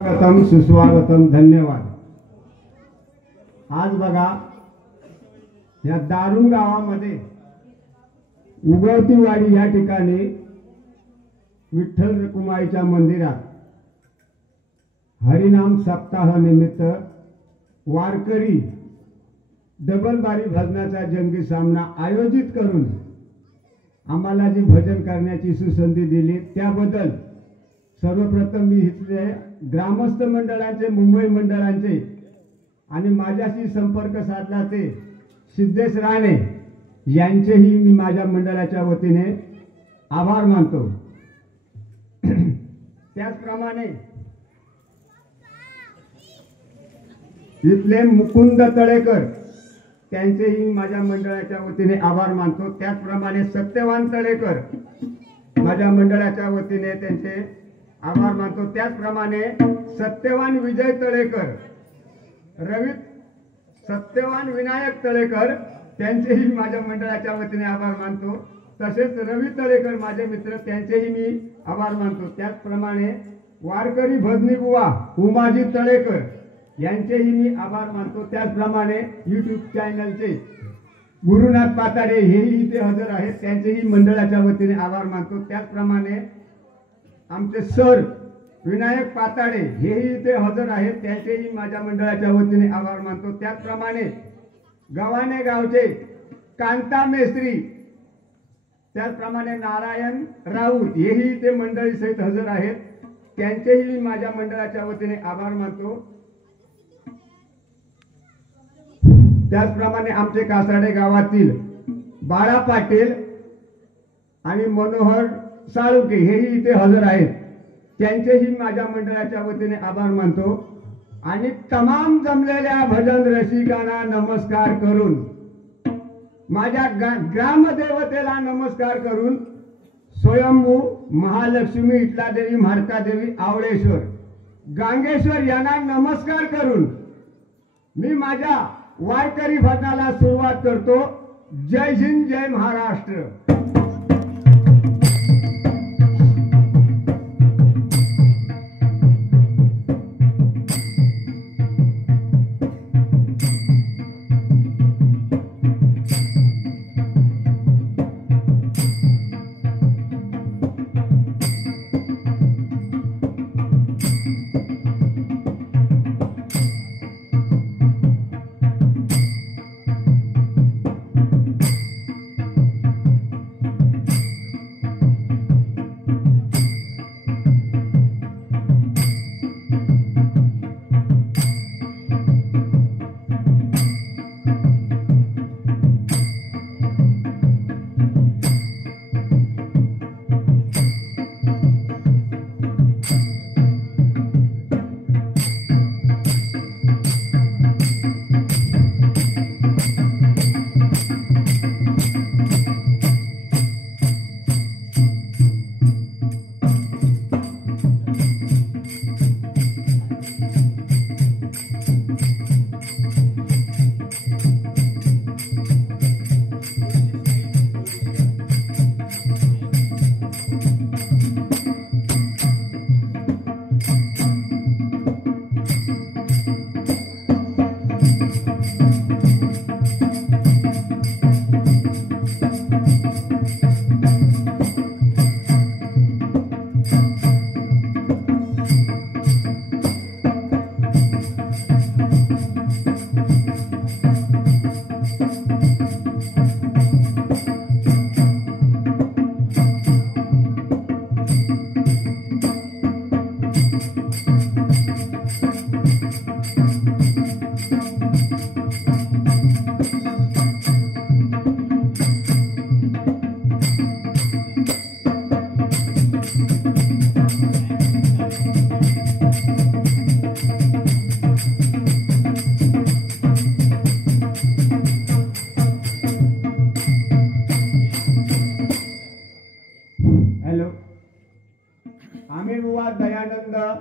स्वागतम सुस्वागतम धन्यवाद। आज बघा या दारुण गावामध्ये उगवतीवाडी या ठिकाणी विठ्ठल रखुमाईच्या मंदिरात हरिनाम सप्ताह निमित्त वारकरी डबल बारी भजनाचा जंगी सामना आयोजित करून आम्हाला जी भजन करण्याची सुसंधी दिली त्याबद्दल सर्वप्रथम मी इथले ग्रामस्थ मंडळांचे मुंबई मंडळांचे आणि माझ्याशी संपर्क साधला ते सिद्धेश राणे यांचेही मी माझ्या मंडळाच्या वतीने आभार मानतो। त्याचप्रमाणे इथले मुकुंद तळेकर त्यांचेही माझ्या मंडळाच्या वतीने आभार मानतो। त्याचप्रमाणे सत्यवान तळेकर माझ्या मंडळाच्या वतीने त्यांचे आभार मानतो। त्याचप्रमाणे सत्यवान विजय तळेकर सत्यवान विनायक तळेकर त्यांचेही माझ्या मंडळाच्या वतीने आभार मानतो। तसेच रवी तळेकर माझे मित्र त्यांचेही मी आभार मानतो। त्याचप्रमाणे वारकरी भजनी बुवा उमाजी तळेकर यांचेही मी आभार मानतो। त्याचप्रमाणे YouTube चॅनलचे गुरुनाथ पाताडे हेही इथे हजर आहेत त्यांचेही मंडळाच्या वतीने आभार मानतो। त्याचप्रमाणे आमचे सर विनायक पाताडे हेही इथे हजर आहेत त्यांचेही माझ्या मंडळाच्या वतीने आभार मानतो। त्याचप्रमाणे गव्हाणे गावचे कांता मेस्त्री त्याचप्रमाणे नारायण राऊत हेही इथे मंडळी सहित हजर आहेत त्यांचेही माझ्या मंडळाच्या वतीने आभार मानतो। त्याचप्रमाणे आमचे कासाडे गावातील बाळा पाटील आणि मनोहर साळुके हेही इथे हजर आहेत त्यांचेही माझ्या मंडळाच्या वतीने आभार मानतो। आणि तमाम जमलेल्या भजन रसिकांना नमस्कार करून माझ्या ग्रामदेवतेला नमस्कार करून स्वयंभू महालक्ष्मी इटला देवी म्हाडका देवी आवळेश्वर गांगेश्वर यांना नमस्कार करून मी माझ्या वारकरी भजनाला सुरुवात करतो। जय हिंद जय महाराष्ट्र।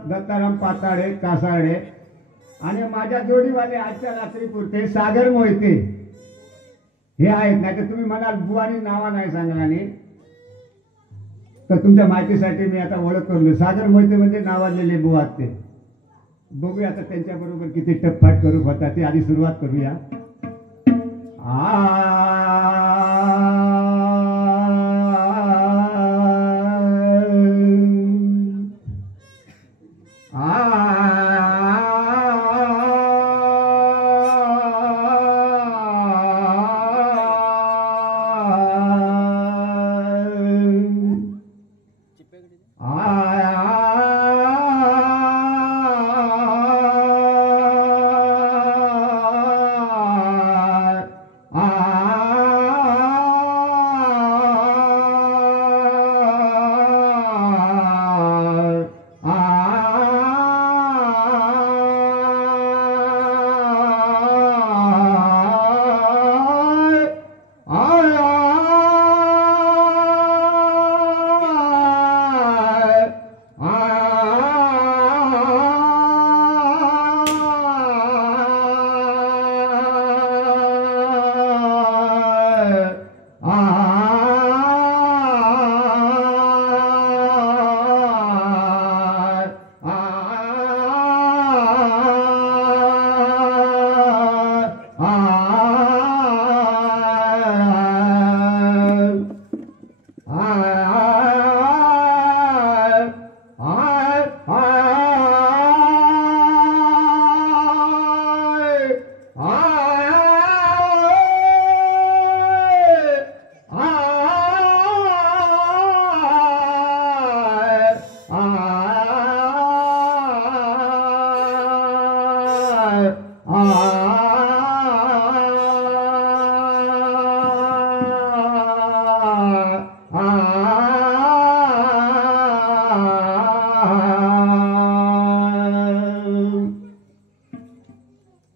दत्ताराम पाताडे कासाडे आणि माझ्या जोडीवाले आजच्या रात्री पुरते सागर मोहिते हे आहेत। नाही तर तुम्ही म्हणाल बुवानी नावा नाही सांगला नाही तर तुमच्या माहितीसाठी मी आता ओळख करून सागर मोहिते म्हणजे नावाजलेले बुवा ते बघूया आता त्यांच्या बरोबर किती टप्पाट करू होता ते आधी सुरुवात करूया.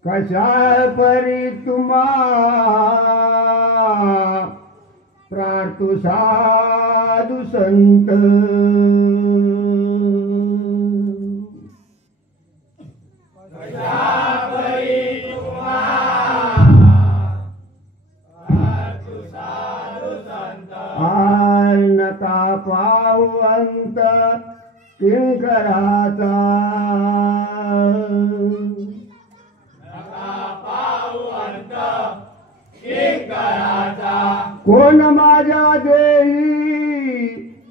कशा परी तुम्हा प्रार्थू साधू संत नका पाहू अंत किंकराचा कोण माझ्या देही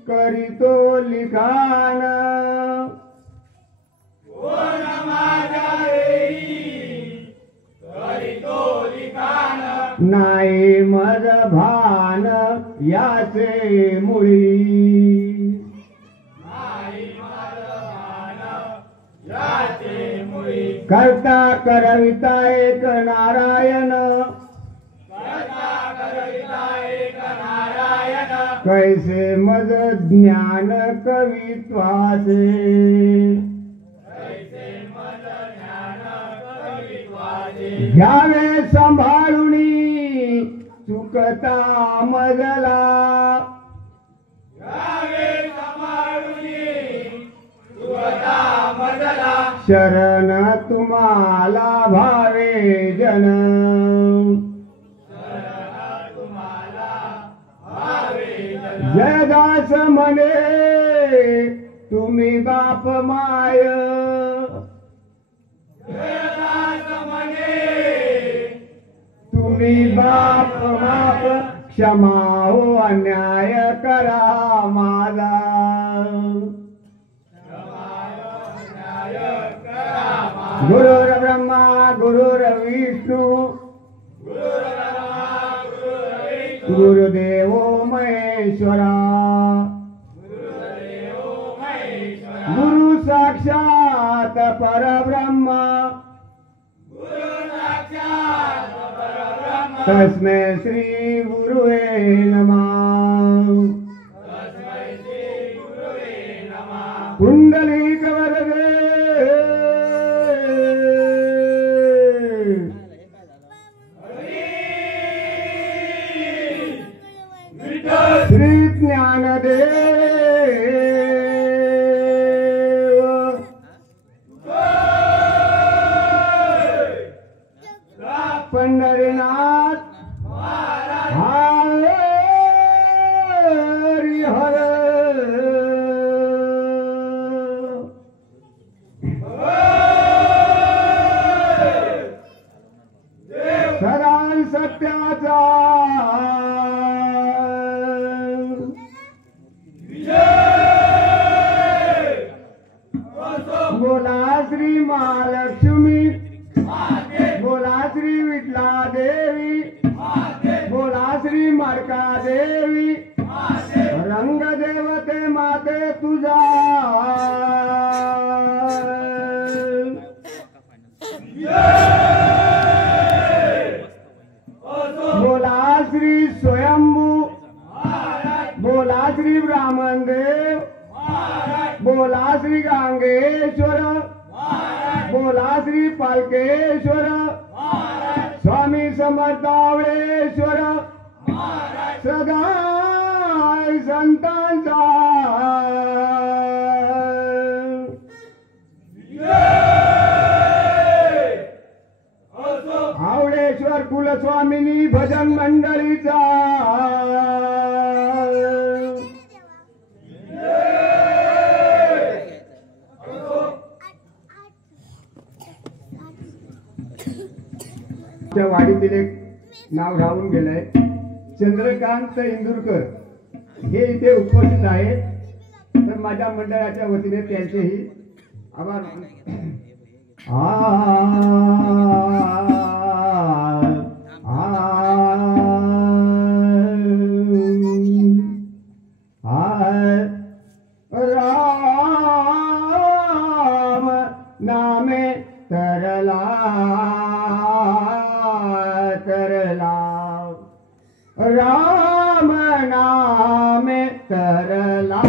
करीतो लिखाण कोण माझ्या देही करीतो लिखाण नाही मज भान याचे मुळी नाही मज भान याचे मुळी करता करविता एक नारायण कैसे मज ज्ञान कवित्वाचे घ्यावे सांभाळुनी चुकता मजला शरण तुम्हाला भावे जन जयदास म्हणे तुम्ही बाप माय तुम्ही बाप माप क्षमा हो अन्याय करा माझा गुरुर ब्रह्मा गुरुर विष्णू गुरुदेवो महेश्वरा गुरु साक्षात परब्रह्म तस्मै श्री गुरुवे नमः कुंडलिक वरदे श्री ज्ञानदेव पंढरीनाथ हरी हर बोला श्री महालक्ष्मी, माते बोला श्री विठला देवी, माते बोला श्री मडका देवी, माते रंग देवते माते तुझा बोला श्री स्वयंभू, महाराज बोला श्री ब्राह्मण देव, महाराज बोला श्री गांगेश्वर, महाराज बोला श्री पालकेश्वर, महाराज स्वामी समर्थ आवळेश्वर, महाराज सदा संतांचा आवळेश्वर कुलस्वामिनी भजन मंडळीचा त्या वाडीतील एक नाव राहून गेलंय, चंद्रकांत इंदुरकर हे इथे उपस्थित आहेत. तर माझ्या मंडळाच्या वतीने त्यांचेही आभार राम नामे तरला तरला, राम नामे तरला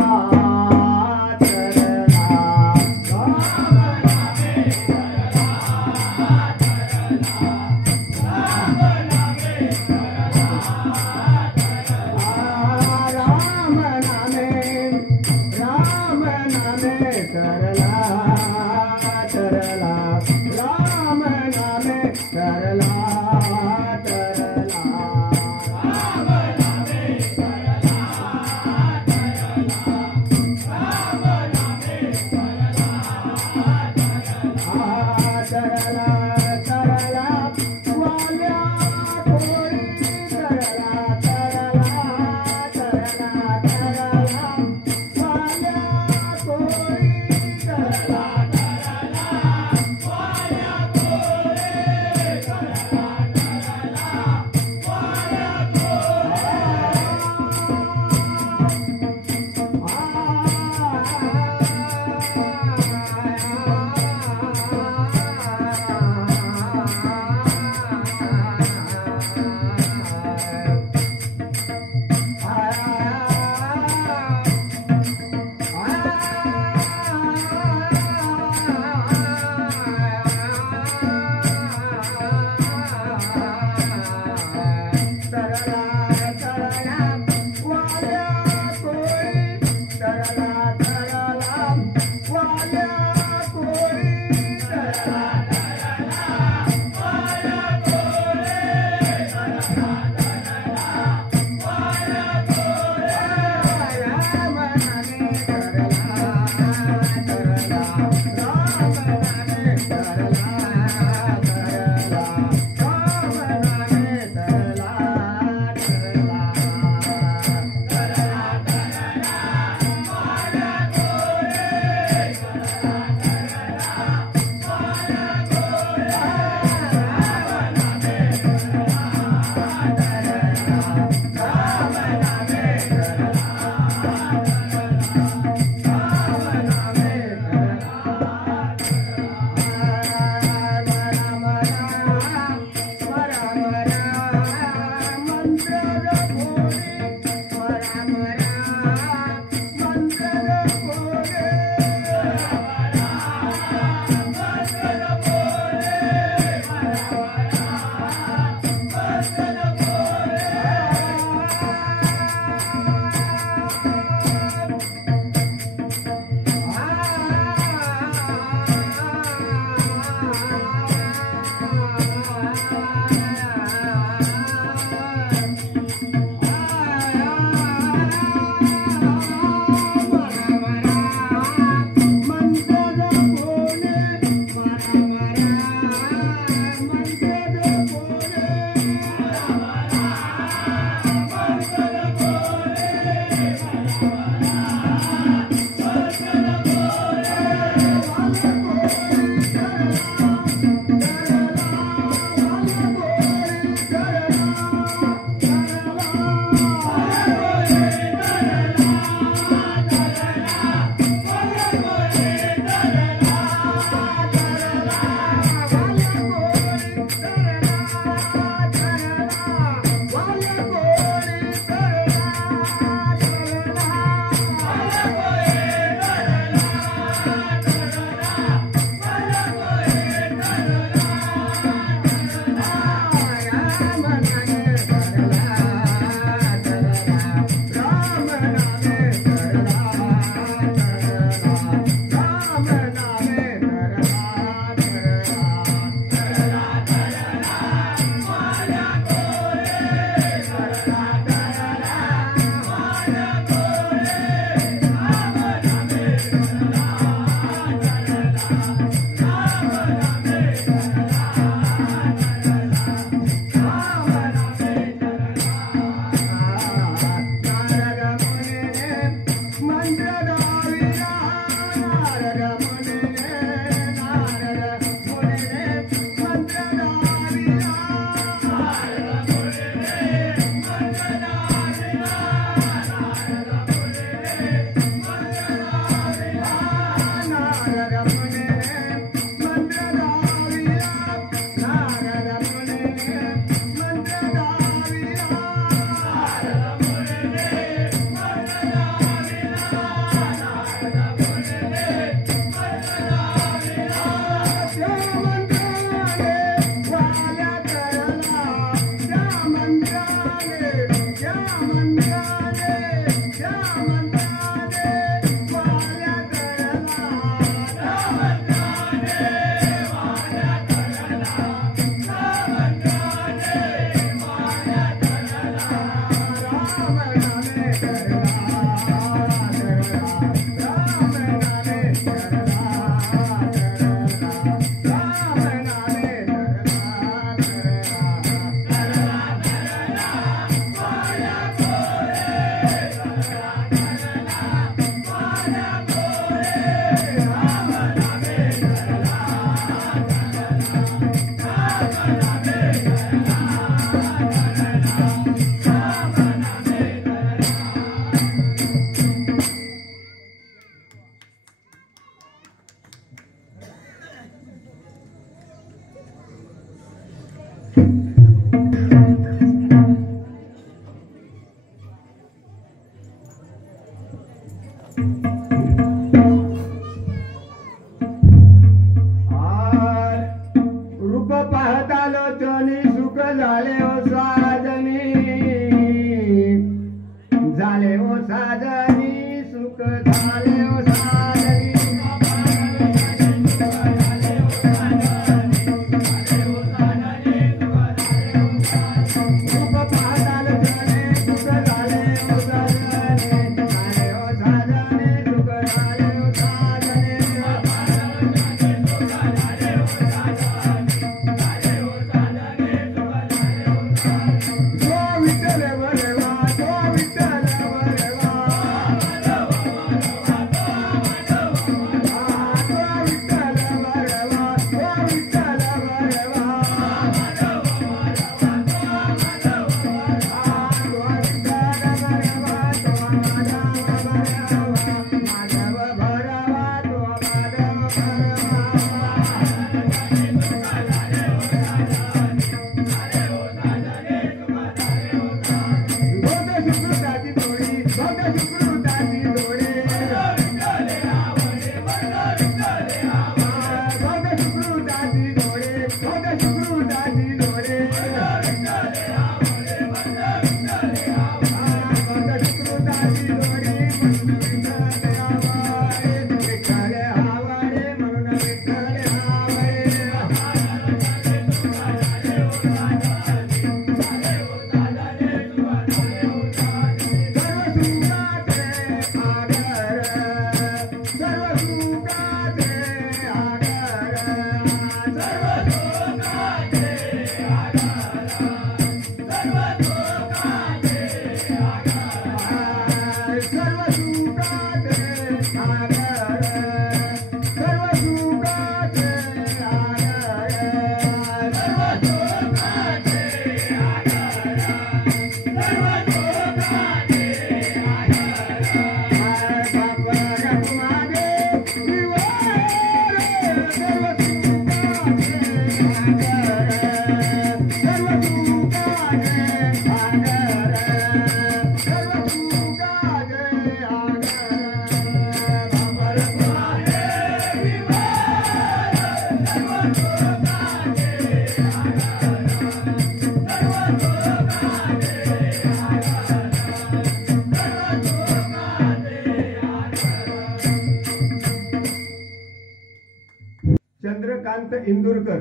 निशांत इंदुरकर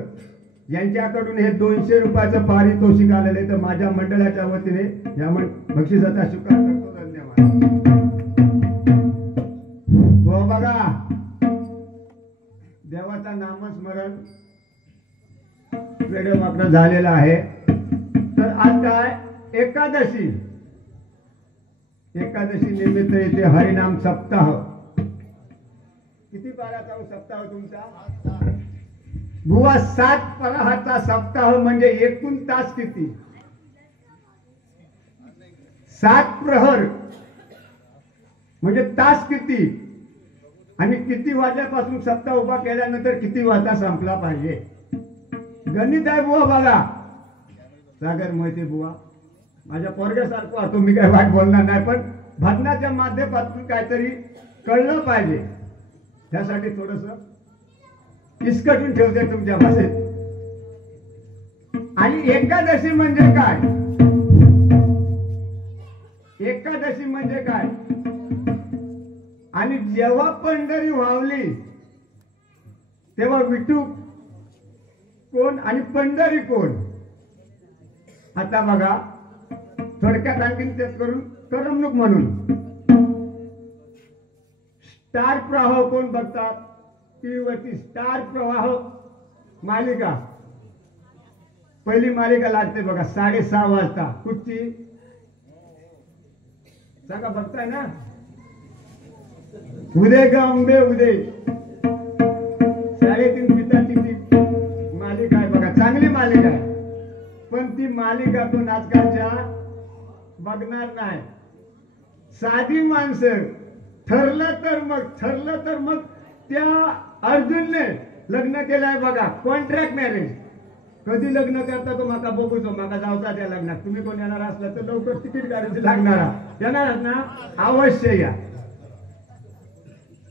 यांच्याकडून हे 200 रुपयाचं पारितोषिक आलेलं आहे. तर माझ्या मंडळाच्या वतीने या बक्षिसाचा स्वीकार करतो. धन्यवाद. हो बघा, देवाचा नामस्मरण वेळेम आपलं झालेलं आहे. तर आज काय एकादशी निमित्त इथे हरिनाम सप्ताह. किती पाराचा सप्ताह तुमचा? बुवा 7 प्रहारचा सप्ताह म्हणजे एकूण तास किती? 7 प्रहर म्हणजे तास किती? आणि किती वाजल्यापासून सप्ताह उभा केल्यानंतर किती वाजता संपला पाहिजे? गणित आहे बुवा. बघा सागर मोहिते बुवा माझ्या पोरग्यासारखं असतो. मी काय वाईट बोलणार नाही, पण भाषणाच्या माध्यमातून काहीतरी कळलं पाहिजे. त्यासाठी थोडस इसकटून ठेवते तुमच्या भाषेत. आणि एकादशी म्हणजे काय? एकादशी म्हणजे काय? आणि जेव्हा पंढरी व्हावली तेव्हा विठू कोण आणि पंढरी कोण? आता बघा थोडक्यात आणखीन तेच करून करमणूक म्हणून स्टार प्रवाह कोण बघतात? टीव्हीवरती स्टार प्रवाह मालिका, पहिली मालिका लागते बघा 6:30 वाजता. कुठची सांगा? बघताय ना? उदय ग अंबे उदय. 3:30 पिताची ती मालिका आहे बघा. चांगली मालिका आहे, पण ती मालिका पण आजकालच्या बघणार नाही. साधी माणसं ठरलं तर मग त्या अर्जुनने लग्न केलंय बघा, कॉन्ट्रॅक्ट मॅरेज. कधी लग्न करता तो माका बघूचो, माका जावता त्या लग्नात. तुम्ही कोण येणार असला तर लवकर तिकीट काढायची लागणार. येणार ना? अवश्य या.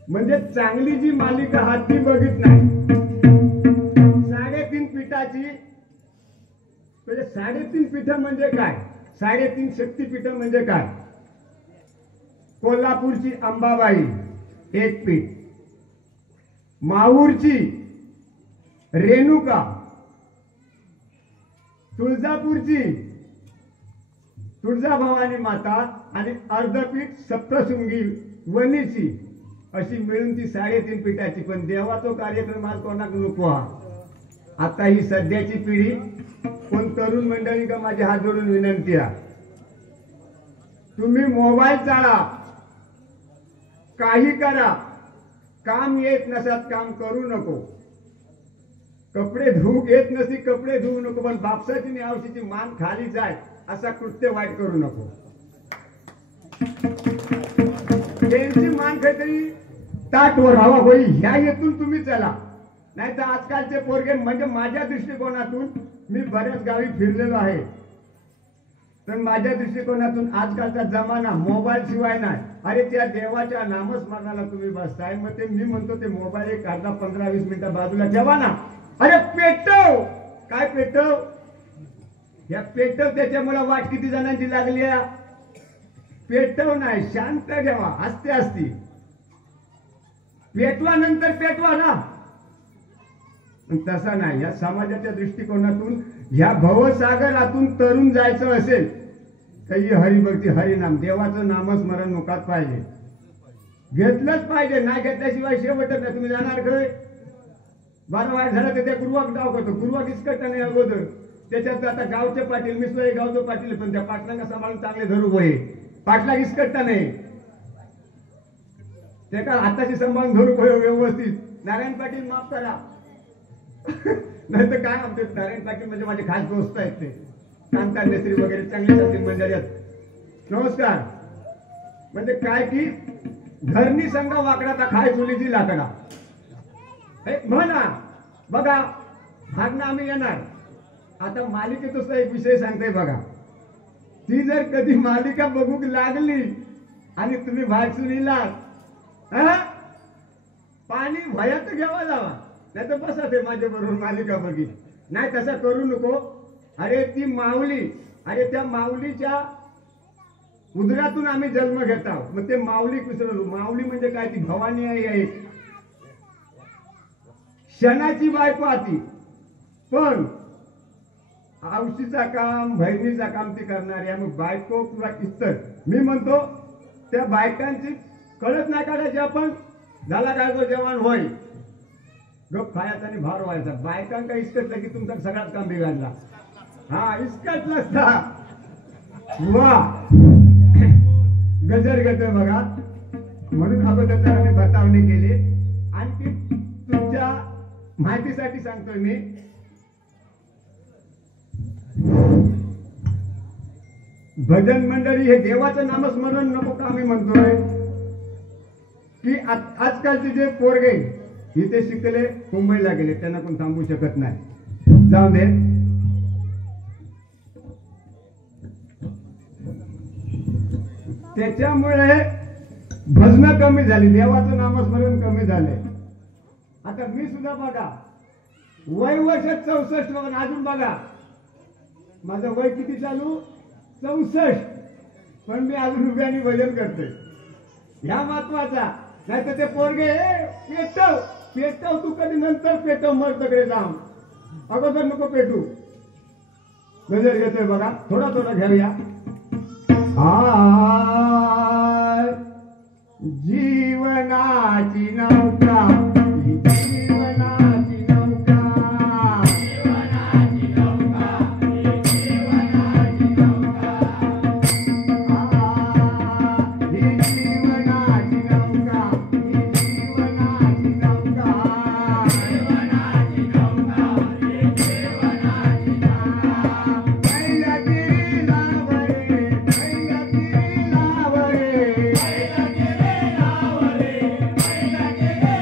म्हणजे चांगली जी मालिका हा ती बघित नाही. 3.5 पीठाची म्हणजे 3.5 पीठ म्हणजे काय? 3.5 शक्तीपीठ म्हणजे काय? कोल्हापूरची अंबाबाई 1 पीठ, माहूरची रेणुका, तुळजापूरची तुळजाभवानी माता आणि अर्धपीठ सप्तशृंगी वणीची, अशी मिळून ती 3.5 पीठाची. पण देवाचा कार्यक्रम आज कोणाक नको. आता ही सध्याची पिढी कोण तरुण मंडळी का माझे हात जोडून विनंती आहे, तुम्ही मोबाईल चाळा, काही करा, काम येत नसत काम करू नको. कपडे धुवूक येत नसती कपडे धुवू नको, पण बापसाची आणि आवशीची मान खाली जाय असा कृत्य वाईट करू नको. त्यांची मान काहीतरी ताटवर राहावा होई ह्या येथून तुम्ही चला. नाही तर आजकालचे पोरगे म्हणजे माझ्या दृष्टिकोनातून, मी बऱ्याच गावी फिरलेलो आहे, तर माझ्या दृष्टिकोनातून आजकालचा जमाना मोबाईल शिवाय नाही. अरे त्या देवाच्या नामस्मरणाला तुम्ही बसताय, मग ते मी म्हणतो ते मोबाईल एक अर्धा 15-20 मिनिटं बाजूला ठेवा ना. अरे पेटव, काय पेटव? या पेटव त्याच्यामुळे वाट किती जणांची लागली आहे. पेटव नाही, शांत ठेवा, असते असती. पेटवा नंतर पेटवा ना. तसा नाही. या समाजाच्या दृष्टिकोनातून ह्या भवसागरातून तरुण जायचं असेल तर ही हरिभक्ती हरिनाम देवाचं नामस्मरण मुखात पाहिजे, घेतलंच पाहिजे. नाही घेतल्याशिवाय शेवटच नाही. तुम्ही जाणार काय? 12 वाईट झालं तर त्या गुरुवाक डाव करतो. गुरुवाक इसकट नाही अगोदर. त्याच्यात आता गावचे पाटील, मी स्वतः गावचे पाटील, पण त्या पाटलांना सांभाळून चांगले धरू होय. पाटला इसकटता नाही ते का आताची सांभाळून धरू होय व्यवस्थित. नारायण पाटील माफ करा. नाही तर काय आमचे नारायण पाटील म्हणजे माझे खास दोस्त आहेत. ते कांता नेत्री वगैरे चांगले चांगली मंडळी आहेत. नमस्कार. म्हणजे काय की घरनी संघ वाकडाचा खाय चुलीची लाकडा म्हणा. बघा भागना आम्ही येणार. आता मालिकेतच एक विषय सांगते बघा. ती जर कधी मालिका बघूक लागली आणि तुम्ही भागसुनीला पाणी भयात घ्यावा जावा, नाही तर बसा ते माझ्या बरोबर मालिका बघित. नाही तसं करू नको. अरे ती माऊली, अरे त्या माऊलीच्या उदरातून आम्ही जन्म घेत आहोत. मग ते माऊली विसरलो. माऊली म्हणजे काय? ती भवानी आहे. क्षणाची बायको आती, पण आवशीचा काम बहिणीचा काम ती करणारी आहे. मग बायको तुला इस्तर मी म्हणतो त्या बायकांची कळत नाही काढायची. आपण झाला काय तो जवान होय गप खायचा आणि भार व्हायचा. बायकांका इस्कटलं की तुमचा सगळ्यात काम बिघडला. हा इस्कटलं असता वा गजर गजर बघा. म्हणून अगोदर मी बतावणी केली. आणखी तुमच्या माहितीसाठी सांगतोय मी, भजन मंडळी हे देवाचं नामस्मरण नको का मी म्हणतोय की आजकालचे जे पोरगे इथे शिकले मुंबईला गेले त्यांना कोण थांबवू शकत नाही. जाऊ दे. त्याच्यामुळे भजन कमी झाली, देवाचं नामस्मरण कमी झाले. आता मी सुद्धा बघा वय वर्ष 64 पण अजून बघा माझं वय किती चालू 64, पण मी अजून उभ्याने भजन करतोय. ह्या महत्वाचा. नाही तर ते पोरगे पेटव पेटव तू कधी नंतर पेटव मर तकडे जाऊन अगोदर नको पेटू. गजर घेतोय बघा थोडा थोडा घेऊया. जीवनाची नौका ही जीवनाची नौका जीवनाची नौका ही जीवनाची नौका ही जीवनाची नौका ही जीवनाची नौका जीवनाची नौका ही जीवनाची नौका पहिल्या तिरीला वळे पहिल्या तिरीला वळे पहिला गेले लावले पहिला गेले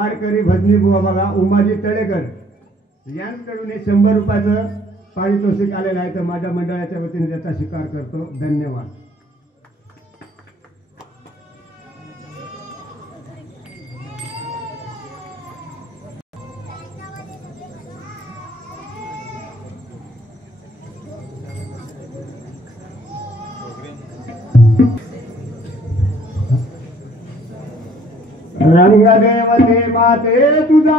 वारकरी भजनी बुवा बघा उमाजी तळेकर यांकडून हे 100 रुपयाचं पारितोषिक आलेलं आहे, तर माझ्या मंडळाच्या वतीने त्याचा स्वीकार करतो. धन्यवाद. रंगदेवते माते तुझा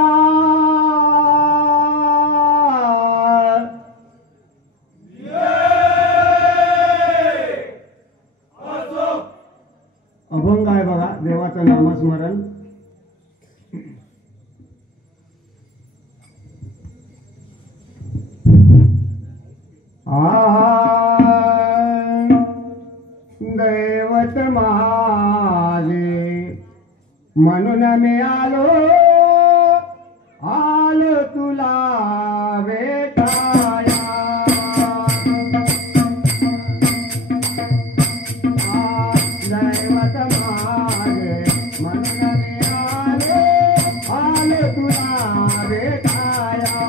अभंग आहे बघा, देवाचं नामस्मरण. दैवत माझे म्हणून मी आलो तुला भेटाया. दैवत माझे म्हणून मी आलो तुला भेटाया.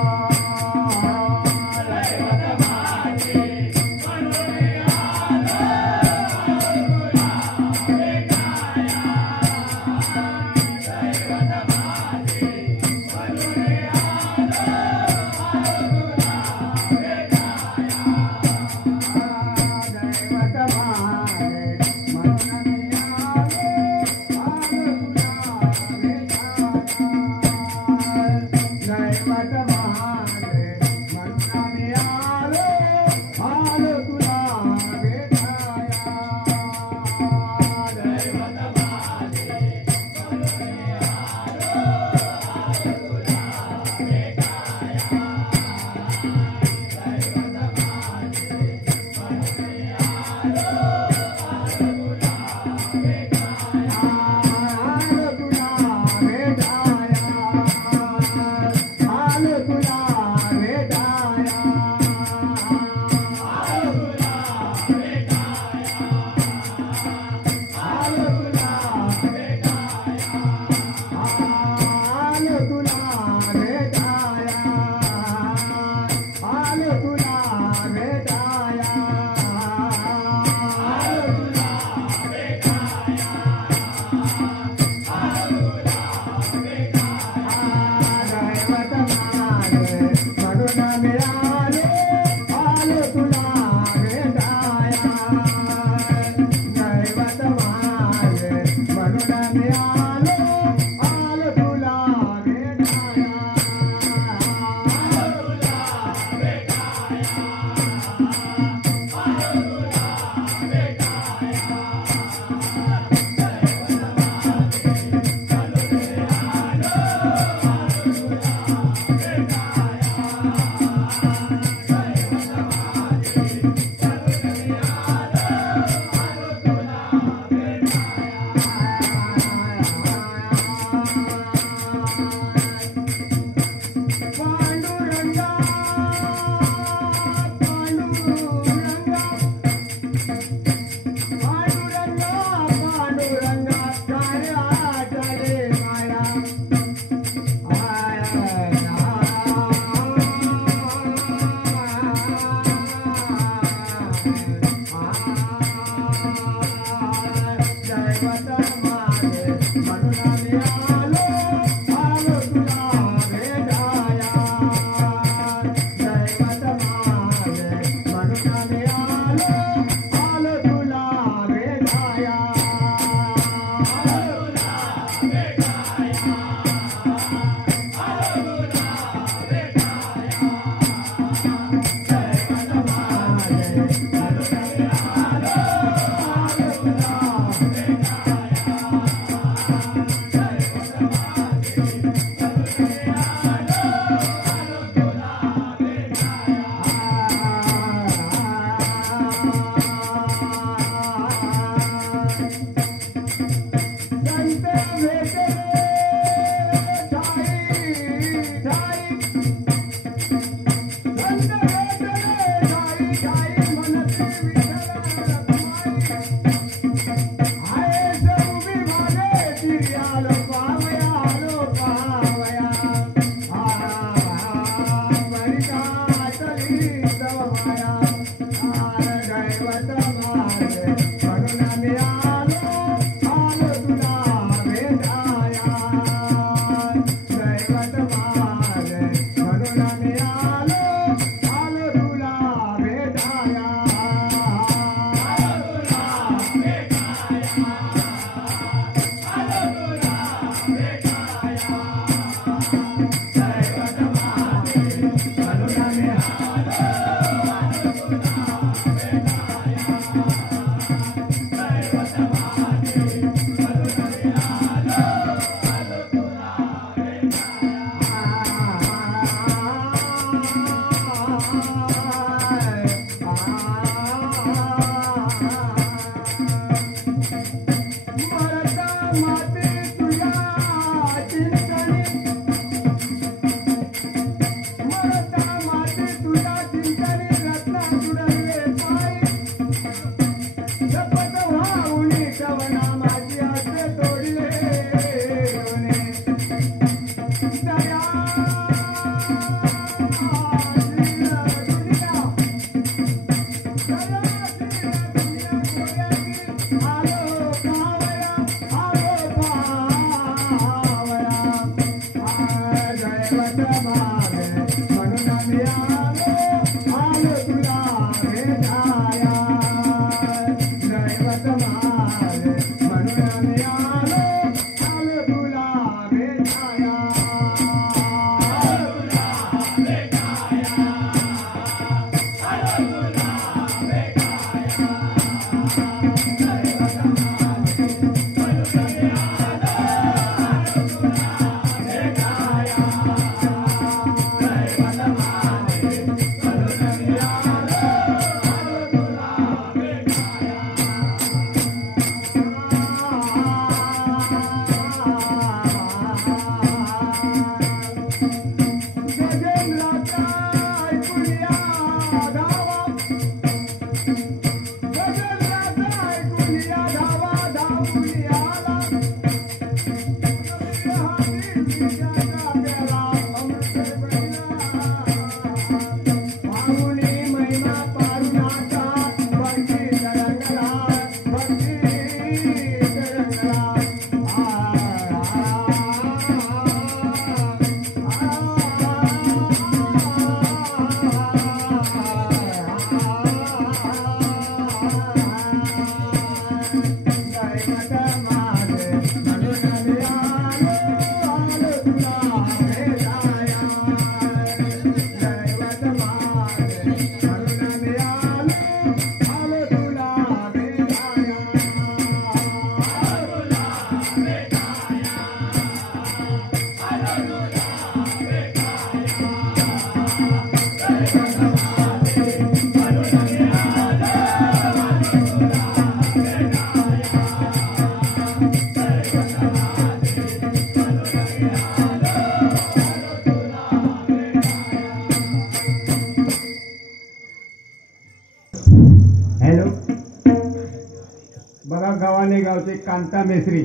बघा गव्हाणे गावचे कांता मेसरी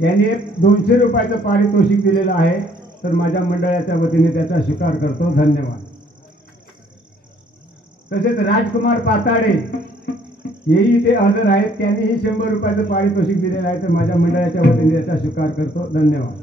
यांनी 200 रुपयाचं पारितोषिक दिलेलं आहे, तर माझ्या मंडळाच्या वतीने त्याचा स्वीकार करतो. धन्यवाद. तसेच राजकुमार पाताडे हेही इथे हजर आहेत, त्यांनीही 100 रुपयाचं पारितोषिक दिलेलं आहे, तर माझ्या मंडळाच्या वतीने त्याचा स्वीकार करतो. धन्यवाद.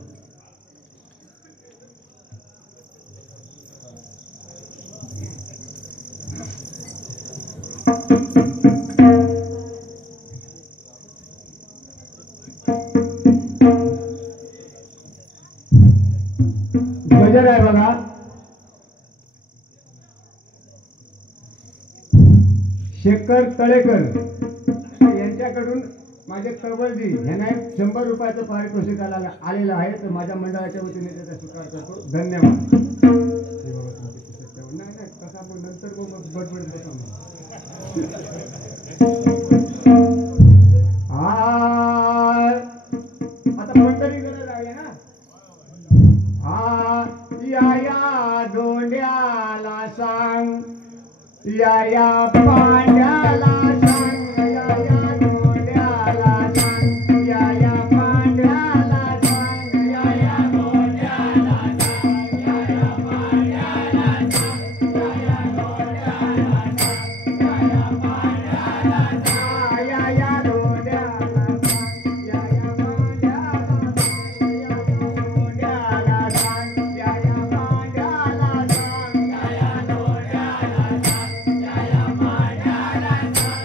गजर आहे बघा, शेखर तळेकर यांच्याकडून माझे तवळजी यांना 100 रुपयाचं पारितोषिक आलेलं आहे, तर माझ्या मंडळाच्या वतीने त्याचा स्वीकार करतो. धन्यवाद. नाही नाही कसा मग नंतर मग बडबड बसा मग. आता पंढरी गरज आहे ना. या दोंड्याला सांग, या पांड्याला सांग, या दोंड्याला सांग, या पांड्याला सांग, या दोंड्याला सांग, या पांड्याला सांग, या दोंड्याला सांग, या पांड्याला सांग, या दोंड्याला सांग, या पांड्याला सांग, या दोंड्याला सांग, या पांड्याला सांग, या दोंड्याला सांग.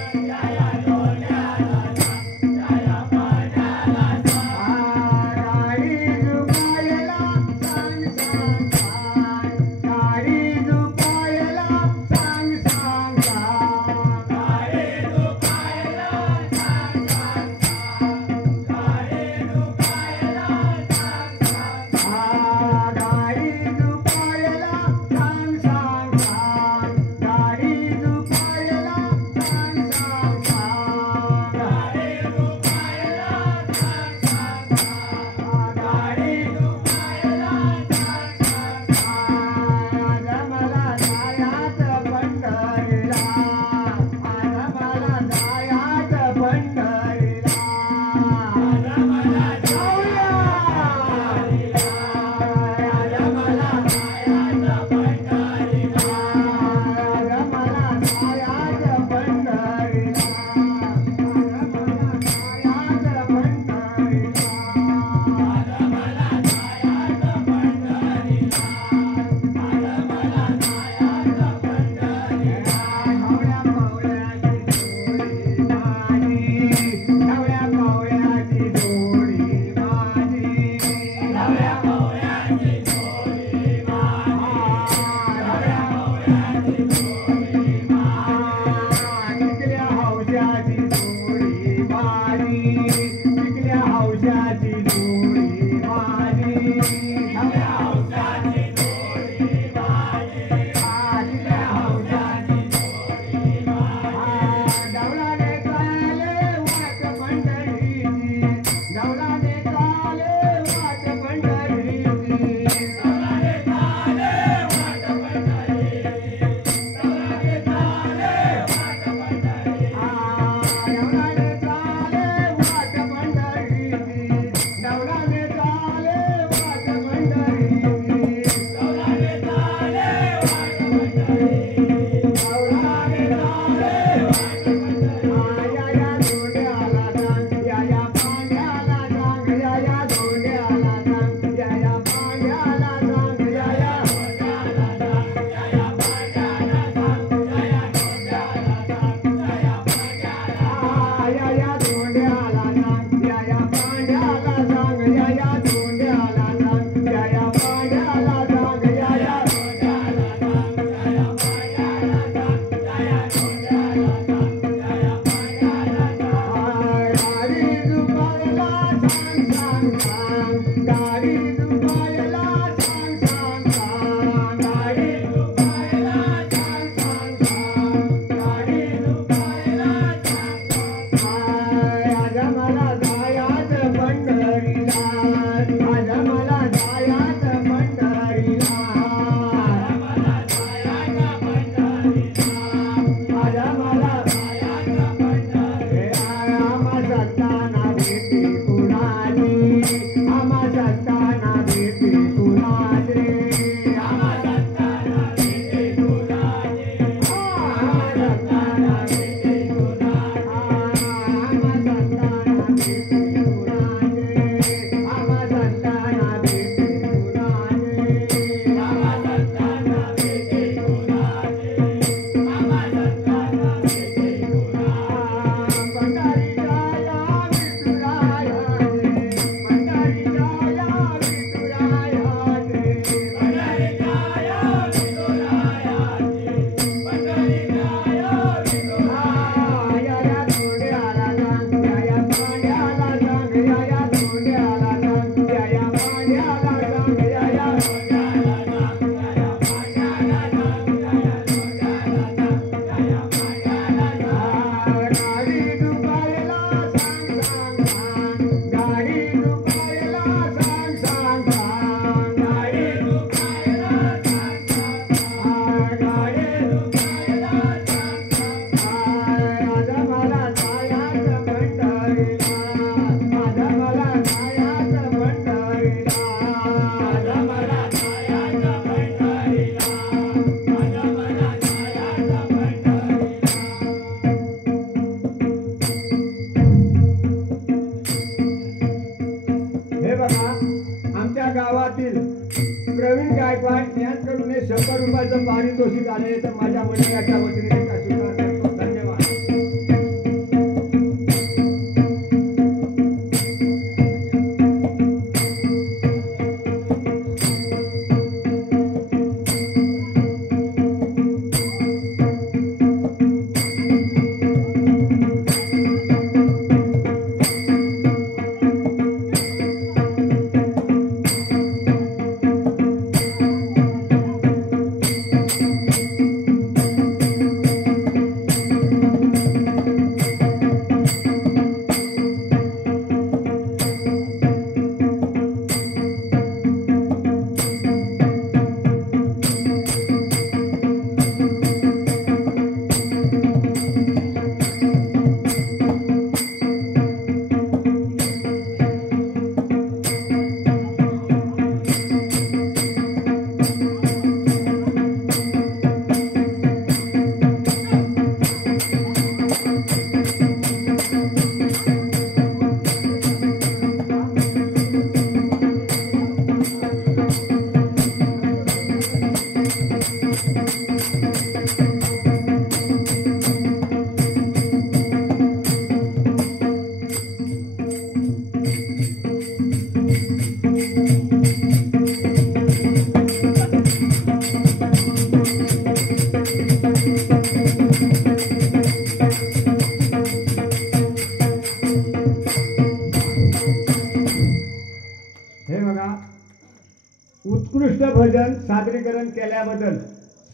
उत्कृष्ट भजन सादरीकरण केल्याबद्दल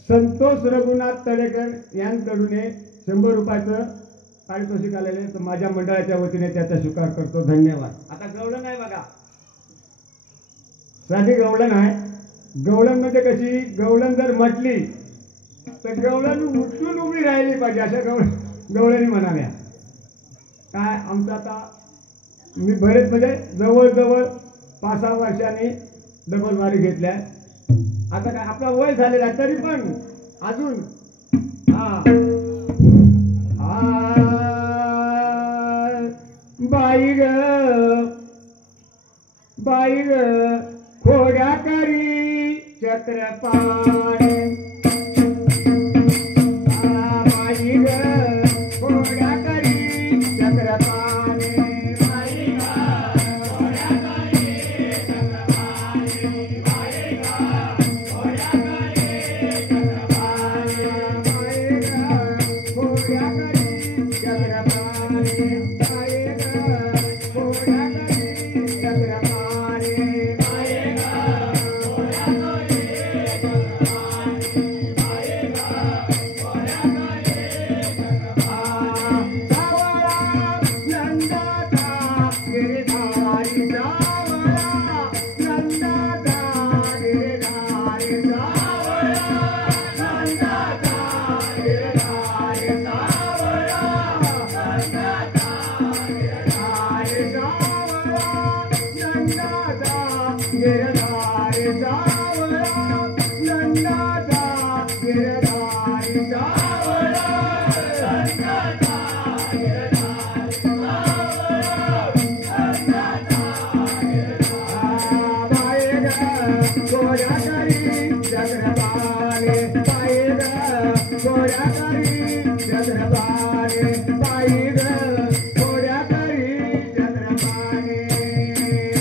संतोष रघुनाथ तळेकर यांकडून 100 रुपयाचं पारितोषिक आलेले तर माझ्या मंडळाच्या वतीने त्याचा स्वीकार करतो. धन्यवाद. आता गवळण आहे बघा, साधी गवळण आहे. गवळण म्हणजे कशी, गवळण जर म्हटली तर गवळण उठून उभी राहिली पाहिजे अशा गवळणी म्हणाव्या. काय आमचं आता मी बरेच म्हणजे जवळजवळ 5-6 वर्षांनी डबल वारी घेतल्या. आता काय आपला वय झालेला आहे तरी पण अजून बाई ग बाई ग खोड्या करी चक्रपाणी बाई ग खोड्या करी चक्रपाणी बाई ग खोड्या करी चक्रपाणी बाई ग खोड्या करी चक्रपाणी बाई ग खोड्या करी चक्रपाणी बाई ग खोड्या करी चक्रपाणी बाई ग खोड्या करी चक्रपाणी बाई ग खोड्या करी चक्रपाणी सावळा नंदाचा गिरधारी सावळा नंदाचा गिरधारी सावळा नंदाचा गिरधारी सावळा नंदाचा गिरधारी सावळा नंदाचा गिरधारी सावळा नंदाचा गिरधारी सावळा नंदाचा गिरधारी बाई ग गोड्या करी चक्रपाणी बाई ग गोड्या करी चक्रपाणी बाई ग गोड्या करी चक्रपाणी सावळा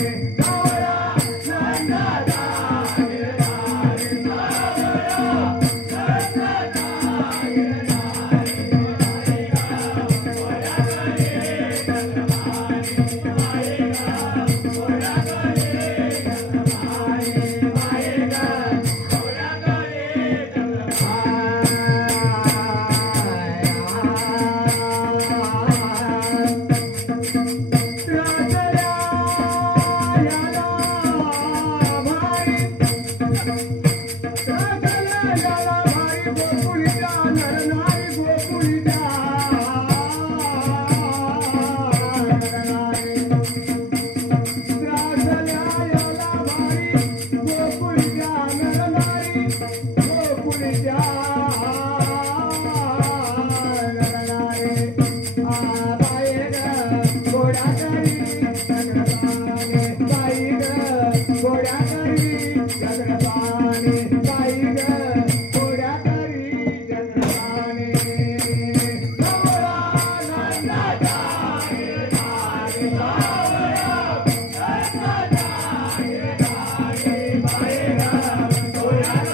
नंदाचा गिरधारी सावळा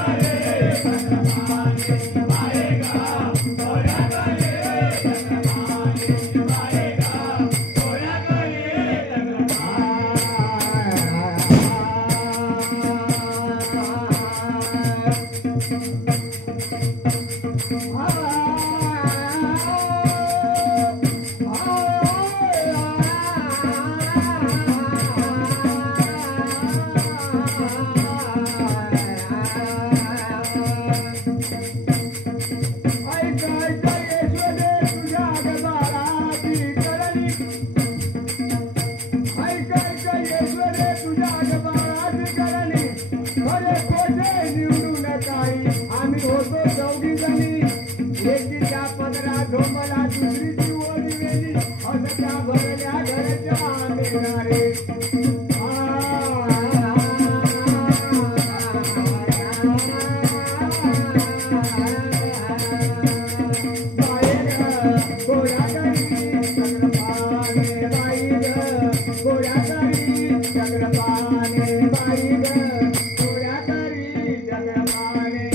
नंदाचा गिरधारी बाई ग गोड्या करी चक्रपाणी बाई ग गोड्या करी चक्रपाणी बाई ग गोड्या करी चक्रपाणी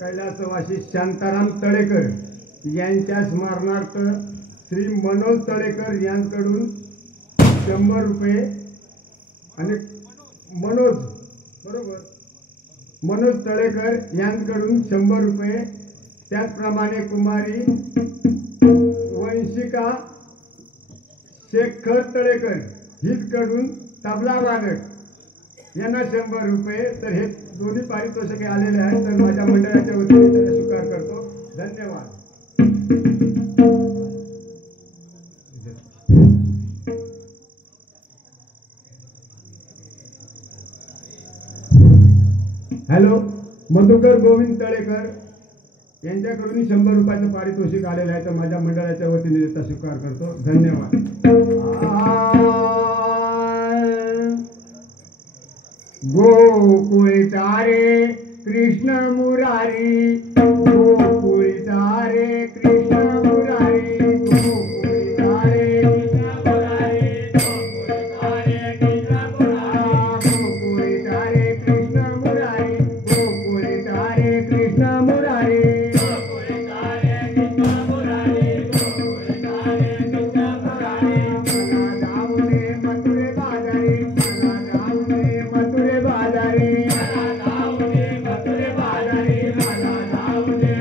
कैलासवासी शांताराम तळेकर यांच्या स्मरणार्थ श्री मनोज तळेकर यांकडून 100 रुपये आणि मनोज तळेकर यांकडून 100 रुपये, त्याचप्रमाणे कुमारी वंशिका शेखर तळेकर हिचकडून तबला वादक यांना 100 रुपये. तर हे दोन्ही पारितोषिके आलेले आहेत. तर माझ्या मंडळाच्या वतीने त्याचा स्वीकार करतो. धन्यवाद. हॅलो, मधुकर गोविंद तळेकर यांच्याकडून 100 रुपयाचं पारितोषिक आलेलं आहे. तर माझ्या मंडळाच्या वतीने त्याचा स्वीकार करतो. धन्यवाद. गोकुळी चारे कृष्ण मुरारी, गोकुळी चारे कृष्ण मुरारी, गोकुळी चारे कृष्ण मुरारी, गोकुळी चारे कृष्ण मुरारी, गोकुळी चारे कृष्ण मुरारी, गोकुळी चारे कृष्ण मुरारी, गोकुळी चारे कृष्ण मुरारी. मला जाऊ दे मथुरे बाजारी, मला जाऊ दे मथुरे बाजारी, मला जाऊ दे मथुरे बाजारी, मला जाऊ दे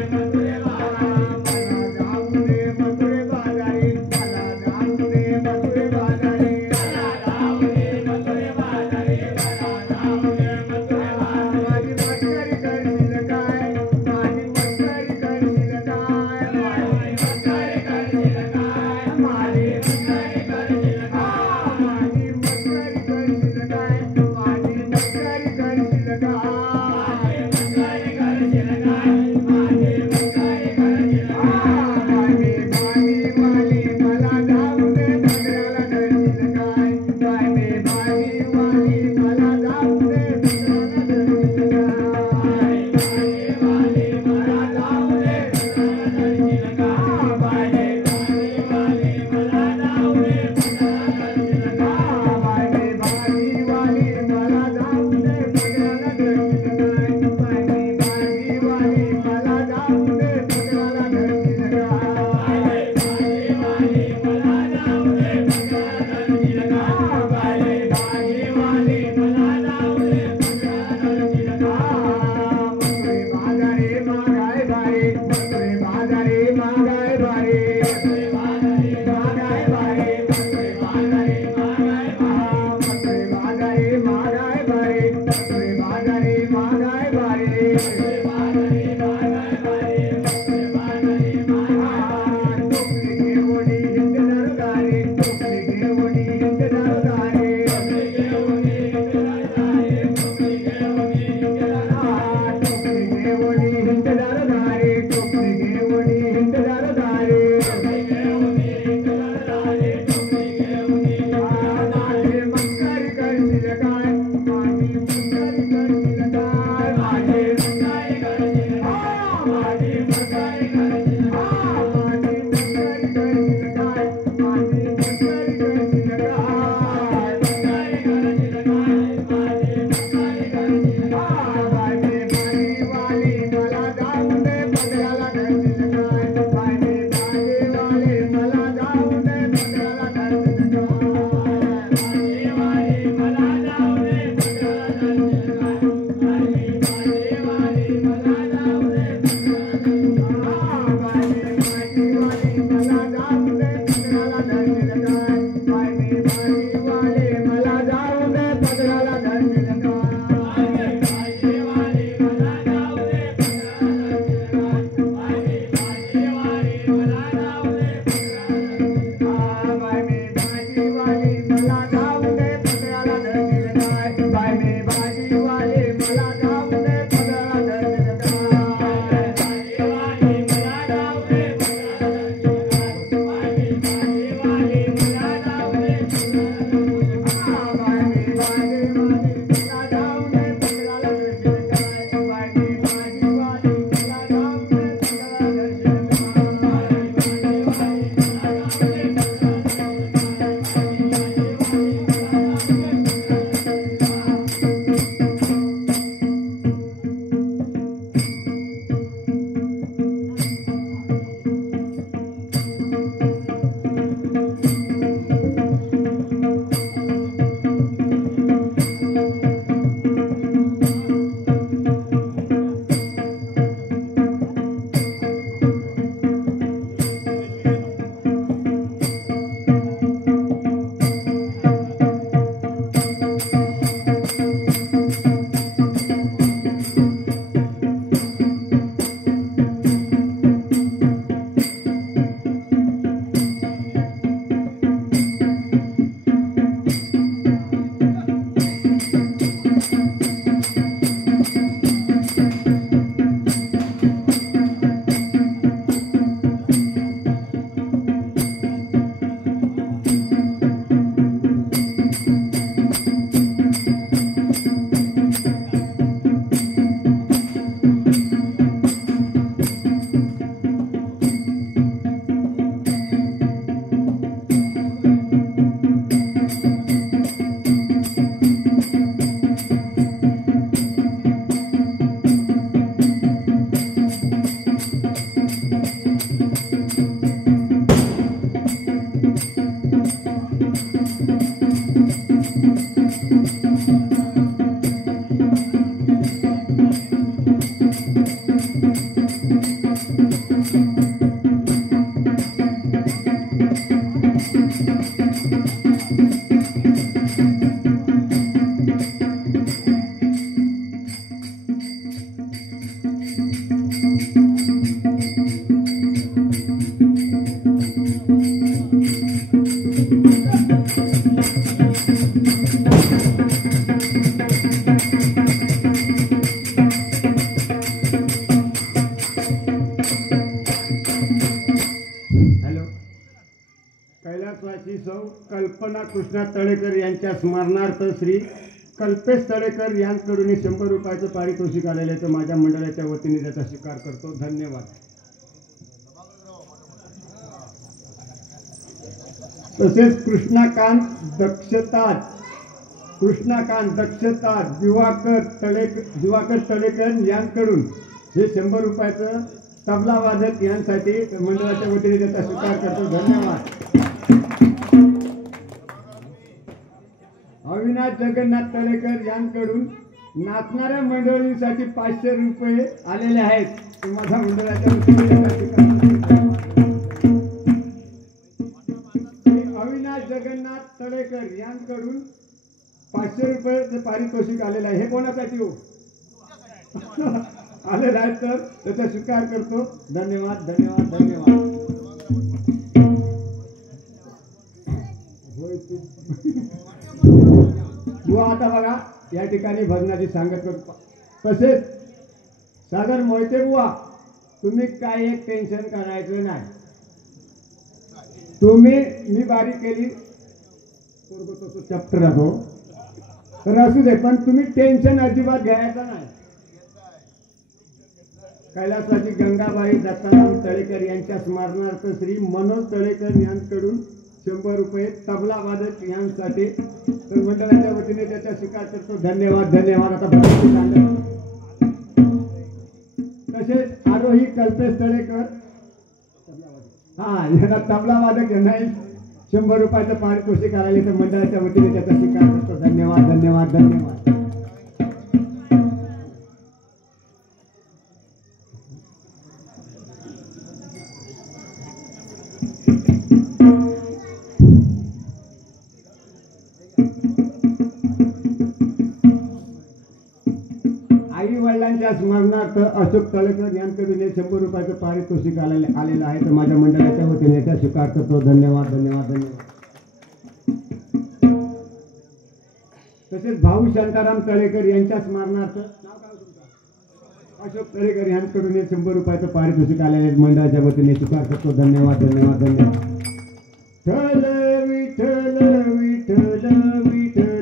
कल्पना कृष्णा तळेकर यांच्या स्मरणार्थ श्री कल्पेश तळेकर यांकडून 100 रुपयाचं पारितोषिक आलेलं आहे, तर माझ्या मंडळाच्या वतीने त्याचा स्वीकार करतो. धन्यवाद. तसेच कृष्णाकांत दक्षता दिवाकर तळेकर यांकडून हे 100 रुपयाचं तबला वादक यांसाठी मंडळाच्या वतीने त्याचा स्वीकार करतो. धन्यवाद. अविनाश जगन्नाथ तळेकर यांकडून नाचणाऱ्या मंडळींसाठी 500 रुपये आलेले आहेत, ते माझ्या मंडळाच्या वतीने त्याचा स्वीकार करतो. अविनाश जगन्नाथ तळेकर यांकडून 500 रुपये पारितोषिक आलेलं आहे. हे कोणासाठी हो आलेलं आहे, तर त्याचा स्वीकार करतो. धन्यवाद धन्यवाद धन्यवाद. बुवा आता बघा या ठिकाणी भजनाची सांगत करतो. तसेच सागर मोहिते बुवा, तुम्ही काय एक टेन्शन करायचं नाही. तुम्ही मी बारीक केली चॅप्टर राहतो तर असू दे, पण तुम्ही टेन्शन अजिबात घ्यायचं नाही. कैलासाची गंगाबाई दत्ताराम तळेकर यांच्या स्मरणार्थ श्री मनोज तळेकर यांकडून 100 रुपये तबला वादक यांसाठी तर मंडळाच्या वतीने त्याचा स्वीकार करतो. धन्यवाद धन्यवाद. आता तसेच आरोही कल्पेश तळेकर यांना तबला वादक यांना 100 रुपयाचं पारितोषिक आले, तर मंडळाच्या वतीने त्याचा स्वीकार करतो. धन्यवाद धन्यवाद धन्यवाद. आई वडिलांच्या स्मरणार्थ अशोक तळेकर यांकडून 100 रुपयाचं पारितोषिक आलेलं आहे, तर माझ्या मंडळाच्या वतीने त्याचा स्वीकार करतो. धन्यवाद धन्यवाद धन्यवाद. तसेच भाऊ शांताराम तळेकर यांच्या स्मरणार्थ अशोक तळेकर यांकडून 100 रुपयाचं पारितोषिक आलेले आहे, मंडळाच्या वतीने स्वीकार करतो. धन्यवाद धन्यवाद धन्यवाद. विठ्ठल विठ्ठल विठ्ठल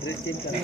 ड्रेस चेंज करा.